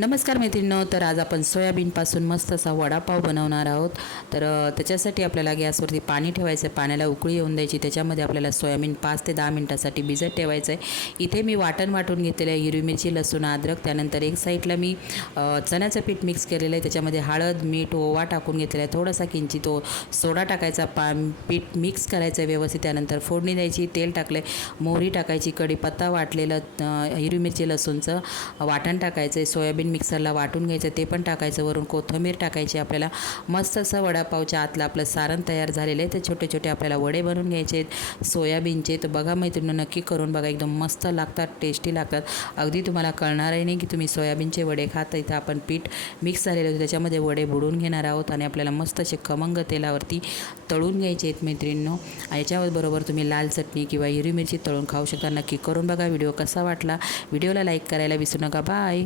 नमस्कार मैत्रिणींनो तर आज आपण सोयाबीनपासून मस्त असा वडापाव बनवणार आहोत. तर त्याच्यासाठी आपल्याला गॅसवरती पाणी ठेवायचं आहे. पाण्याला उकळी येऊन द्यायची. त्याच्यामध्ये आपल्याला सोयाबीन पाच ते दहा मिनटासाठी भिजत ठेवायचं आहे. इथे मी वाटण वाटून घेतलेलं आहे. हिरवी मिरची लसूण अद्रक. त्यानंतर एक साईडला मी चण्याचं पीठ मिक्स केलेलं आहे. त्याच्यामध्ये हळद मीठ ओवा टाकून घेतलेला आहे. थोडासा किंचित तो सोडा टाकायचा. पा पीठ मिक्स करायचं आहे व्यवस्थित. त्यानंतर फोडणी द्यायची तेल टाकले मोहरी टाकायची कढीपत्ता वाटलेलं हिरवी मिरची लसूणचं वाटण टाकायचं आहे. सोयाबीन मिक्सरला वाटून घ्यायचं ते पण टाकायचं वरून कोथिंबीर टाकायची आपल्याला. मस्त असं वडापावच्या आतलं आपलं सारण तयार झालेलं आहे. ते छोटे छोटे आपल्याला वडे बनवून घ्यायचे आहेत. सोयाबीनचे तर बघा मैत्रिणी नक्की करून बघा. एकदम मस्त लागतात टेस्टी लागतात. अगदी तुम्हाला कळणारही नाही की तुम्ही सोयाबीनचे वडे खाता इथं आपण पीठ मिक्स झालेलं होतं त्याच्यामध्ये वडे बुडून घेणार आहोत आणि आपल्याला मस्त असे खमंग तेलावरती तळून घ्यायचे आहेत मैत्रिणींनो. याच्याबरोबर तुम्ही लाल चटणी किंवा हिरवी मिरची तळून खाऊ शकता. नक्की करून बघा. व्हिडिओ कसा वाटला? व्हिडिओला लाईक करायला विसरू नका. बाय!